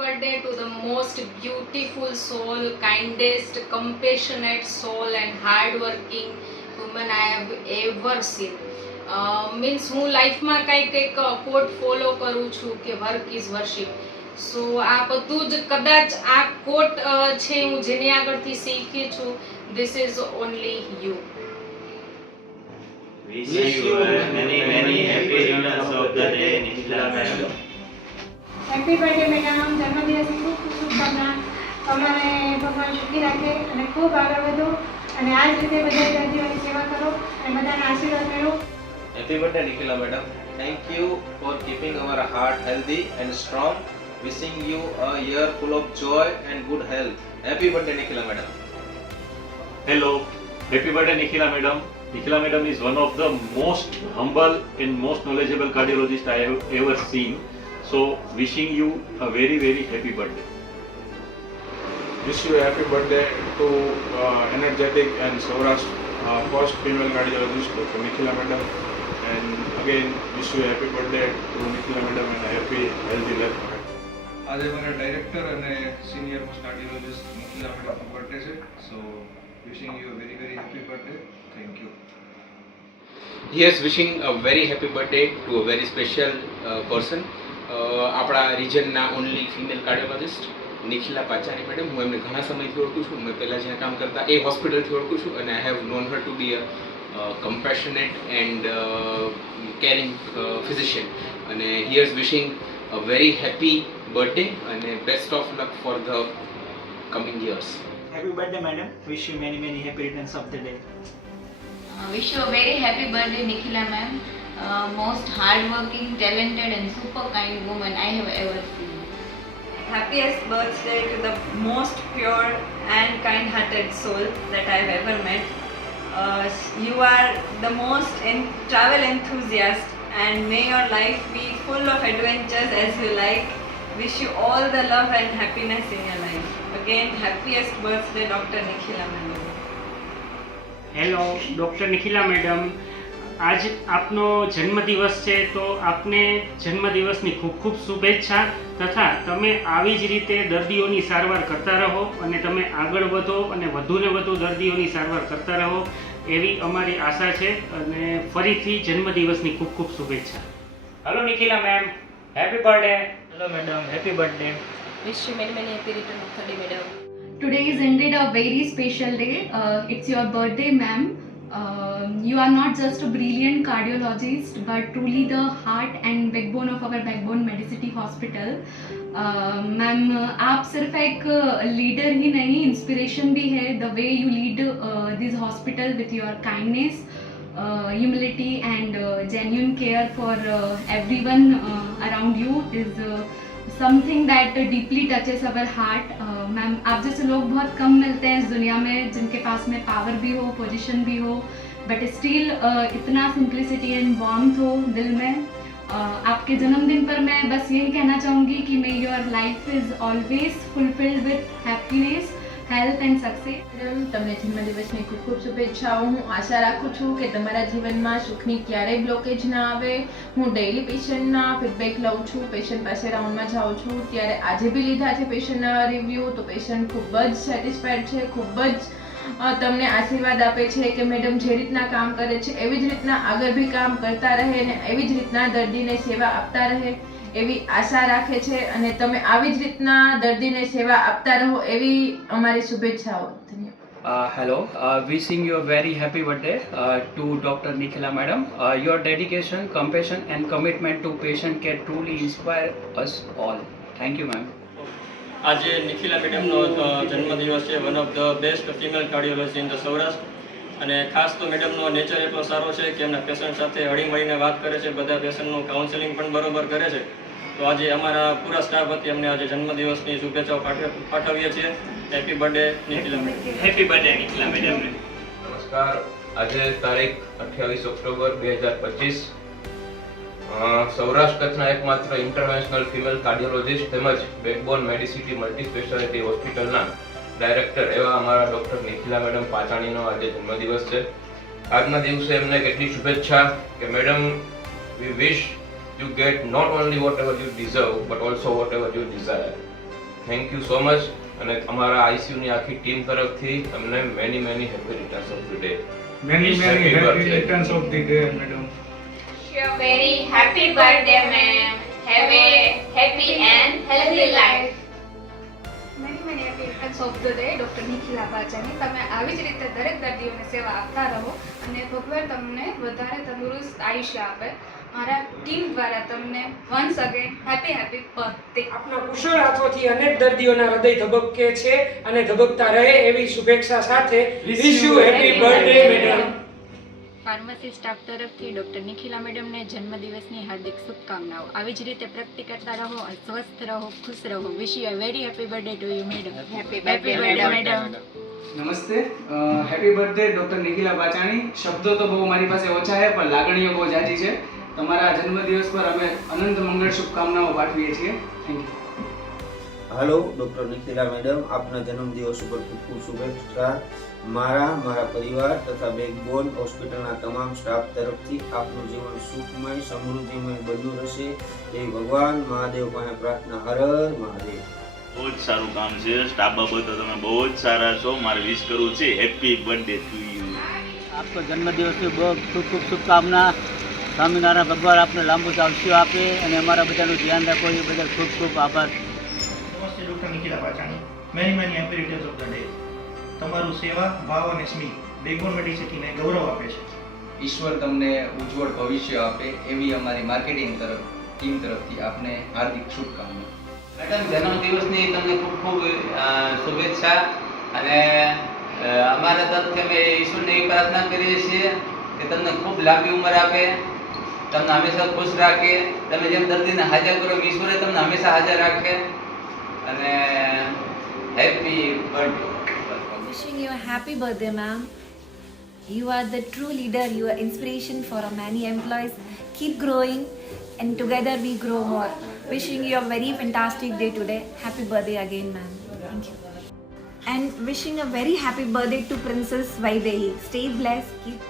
birthday to the most beautiful soul, kindest, compassionate soul and hardworking woman I have ever seen. Means હું લાઈફમાં કંઈક કોટ follow કરું છું કે વર્ક ઇઝ વર્શિપ. સો આ બધું જ કદાચ આ કોટ છે હું જેની આગળથી શીખી છું. This is only you. Wish you many happy returns of the day, Nikhila madam. Happy birthday madam, જન્મદિવસની ખૂબ ખૂબ શુભકામના. તમારે ભગવાન સુખી રાખે અને ખૂબ આગળ વધો અને આ જ રીતે બધા દર્દીઓની સેવા કરો અને બધાના આશીર્વાદ મેળવો. Happy birthday, Nikhila madam. Thank you for keeping our heart healthy and strong. Wishing you a year full of joy and good health. Happy birthday, Nikhila madam. Hello, happy birthday Nikhila madam. Nikhila madam is one of the most humble and most knowledgeable cardiologist I have ever seen. So wishing you a very very happy birthday. Wish you a happy birthday to energetic and Saurashtra first female cardiologist, Dr. Nikhila madam. And again, wish you a happy birthday to Nikhila madam and a happy, healthy life. આજે મારા director અને senior most cardiologist Nikhila મેડમનો birthday છે. So wishing you very very happy birthday. Thank you. Yes, wishing a very happy birthday to a very special person. આપણા રિજનના only female cardiologist નિખિલા Pachani madam. હું એમને ઘણા સમયથી ઓળખું છું. મેં પહેલાં જ્યાં કામ કરતા એ હોસ્પિટલથી ઓળખું છું અને I have known her to be a compassionate and caring physician. And here's wishing a very happy birthday and best of luck for the coming years. Happy birthday madam. Wish you many happy returns of the day. Wish you a very happy birthday, Nikhila ma'am. Most hardworking, talented and super kind woman I have ever seen. Happiest birthday to the most pure and kind-hearted soul that I've ever met. You are the most travel enthusiast and may your life be full of adventures as you like. Wish you all the love and happiness in your life. Again, happiest birthday, Dr. Nikhila madam. Hello doctor Nikhila madam, આજ આપનો જન્મદિવસ છે તો આપને જન્મદિવસની ખૂબ ખૂબ શુભેચ્છા તથા તમે આવી જ રીતે દર્દીઓની સારવાર કરતા રહો અને તમે આગળ વધો અને વધુને વધુ દર્દીઓની સારવાર કરતા રહો એવી અમારી આશા છે અને ફરીથી જન્મદિવસની ખૂબ ખૂબ શુભેચ્છા. Hello Nikhila ma'am, happy birthday. Hello madam, happy birthday. Wish you many happy returns of the day, madam. Today is indeed a very special day. It's your birthday, ma'am. You are not just a brilliant cardiologist, but truly the heart and backbone of our Backbone Medicity Hospital. Ma'am, आप सिर्फ एक leader ही नहीं, inspiration भी है. The way you lead this hospital with your kindness, humility and genuine care for everyone around you is something that deeply touches our heart. Ma'am, आप जैसे लोग बहुत कम मिलते हैं इस दुनिया में जिनके पास में पावर भी हो, पोजीशन भी हो, बट स्टिल इतना सिंप्लिसिटी एंड वार्मथ हो दिल में. आपके जन्मदिन पर मैं बस यही कहना चाहूँगी कि मे your life is always fulfilled with happiness, health and success. તમને જન્મદિવસની ખૂબ ખૂબ શુભેચ્છાઓ. હું આશા રાખું છું કે તમારા જીવનમાં સુખની ક્યારેય બ્લોકેજ ના આવે. હું ડેઈલી પેશન્ટના ફીડબેક લઉં છું, પેશન્ટ પાસે રાઉન્ડમાં જાઉં છું. ત્યારે આજે બી લીધા છે પેશન્ટના રિવ્યૂ, તો પેશન્ટ ખૂબ જ સેટિસ્ફાઈડ છે, ખૂબ જ તમને આશીર્વાદ આપે છે કે મેડમ જે રીતના કામ કરે છે એવી જ રીતના આગળ બી કામ કરતા રહે અને એવી જ રીતના દર્દીને સેવા આપતા રહે એવી આશા રાખે છે અને તમે આવી જ રીતના દર્દીને સેવા આપતા રહો એવી અમારી શુભેચ્છાઓ. ધન્યવાદ. Hello, wishing you a very happy birthday to Dr. Nikhila madam. Your dedication, compassion and commitment to patient care truly inspire us all. Thank you ma'am. આજે નિખિલા મેડમનો જન્મદિવસ છે. One of the best female cardiology in the Saurashtra. અને ખાસ તો મેડમનો nature એટલો સારો છે કે એમના પેશન્ટ સાથે હળીમળીને વાત કરે છે, બધા પેશન્ટનું કાઉન્સેલિંગ પણ બરોબર કરે છે. તો આજે અમારા પૂરા સ્ટાફ વતી અમને આજે જન્મદિવસની શુભેચ્છાઓ પાઠવીએ છીએ. Happy birthday Nikhila madam. Happy birthday Nikhila madam. નમસ્કાર. આજે તારીખ 28 ઓક્ટોબર 2025 સૌરાષ્ટ્ર કચ્છના એકમાત્ર ઇન્ટરનેશનલ ફિમેલ કાર્ડિયોલોજિસ્ટ તેમજ બેકબોન મેડિસિટી મલ્ટી સ્પેશિયાલિટી હોસ્પિટલના ડાયરેક્ટર એવા અમારા ડૉક્ટર નિખિલા મેડમ પાચાણીનો આજે જન્મદિવસ છે. આજના દિવસે એમને કેટલી શુભેચ્છા કે madam, we wish you get not only whatever you deserve but also whatever you desire. Thank you so much. અને અમારા આઈસીયુની આખી ટીમ તરફથી તમને many happy returns of the day. Many happy returns of the day, madam. Very happy birthday, ma'am. Have a happy and healthy life. Many happy returns of the day doctor Nikhila Pachani. તમે આવી જ રીતે દરેક દર્દીઓને સેવા આપતા રહો અને ભગવાન તમને વધારે તંદુરસ્ત આયુષ્ય આપે. મારા ટીમ દ્વારા તમને વન્સ અગેન હેપી બર્થડે. આપના કુશળ હાથોથી અનેક દર્દીઓના હૃદય ધબકે છે અને ધબકતા રહે એવી શુભેચ્છા સાથે wish you happy birthday madam. Pharmacy staff તરફથી ડૉક્ટર નિખિલા મેડમને જન્મદિવસની હાર્દિક શુભકામનાઓ. આવી જ રીતે પ્રગતિ કરતા રહો, સ્વસ્થ રહો, ખુશ રહો. Wish you a very happy birthday to you madam. Happy birthday madam. નમસ્તે, happy birthday doctor Nikhila Pachani. શબ્દો તો બહુ મારી પાસે ઓછા છે પણ લાગણીઓ બહુ જાજી છે. તમારા જન્મદિવસ પર અમે અનંત મંગળ શુભકામનાઓ પાઠવીએ છીએ. Thank you. Hello doctor Nikhila madam, આપના જન્મદિવસ ઉપર ખૂબ ખૂબ શુભેચ્છા. મારા પરિવાર તથા બેકબોન હોસ્પિટલના તમામ સ્ટાફ તરફથી આપનું જીવન સુખમય સમૃદ્ધિમય બન્યું રહેશે એ ભગવાન મહાદેવ પાસે પ્રાર્થના. હર હર મહાદેવ. બહુ જ સારું કામ છે. સ્ટાફ બાબતે તમે બહુ જ સારા છો. મારે વિશ કરવું છે હેપી બર્થડે ટુ યુ. આપકો જન્મદિવસની બહુ ખૂબ ખૂબ શુભકામના. સ્વામિનારાયણ ભગવાન આપને લાંબુ આયુષ્ય આપે અને અમારા બધાનું ધ્યાન રાખો એ બદલ ખૂબ ખૂબ આભાર. નમસ્તે doctor Nikhila Pachani. Many happy returns of the day. તમારું સેવા ભાવ અને સ્મિત બેકબોન મેડિસિટીને ગૌરવ આપે છે. ઈશ્વર તમને ઉજ્જવળ ભવિષ્ય આપે એવી અમારી માર્કેટિંગ ટીમ તરફથી આપને હાર્દિક શુભકામના. મેડમ, જન્મદિવસની તમને ખૂબ ખૂબ શુભેચ્છા. અને અમારા તરફથી અમે ઈશ્વરને એવી પ્રાર્થના કરીએ છીએ કે તમને ખૂબ લાંબી ઉંમર આપે, તમને હંમેશા ખુશ રાખે. તમે જેમ દર્દીને હાજર કરો ઈશ્વરે તમને હંમેશા હાજર રાખે. અને happy birthday. Wishing you a happy birthday, ma'am. You are the true leader. You are inspiration for our many employees. Keep growing, and together we grow more. Wishing you a very fantastic day today. Happy birthday again, ma'am. Thank you. And wishing a very happy birthday to Princess Vaidehi. Stay blessed. Keep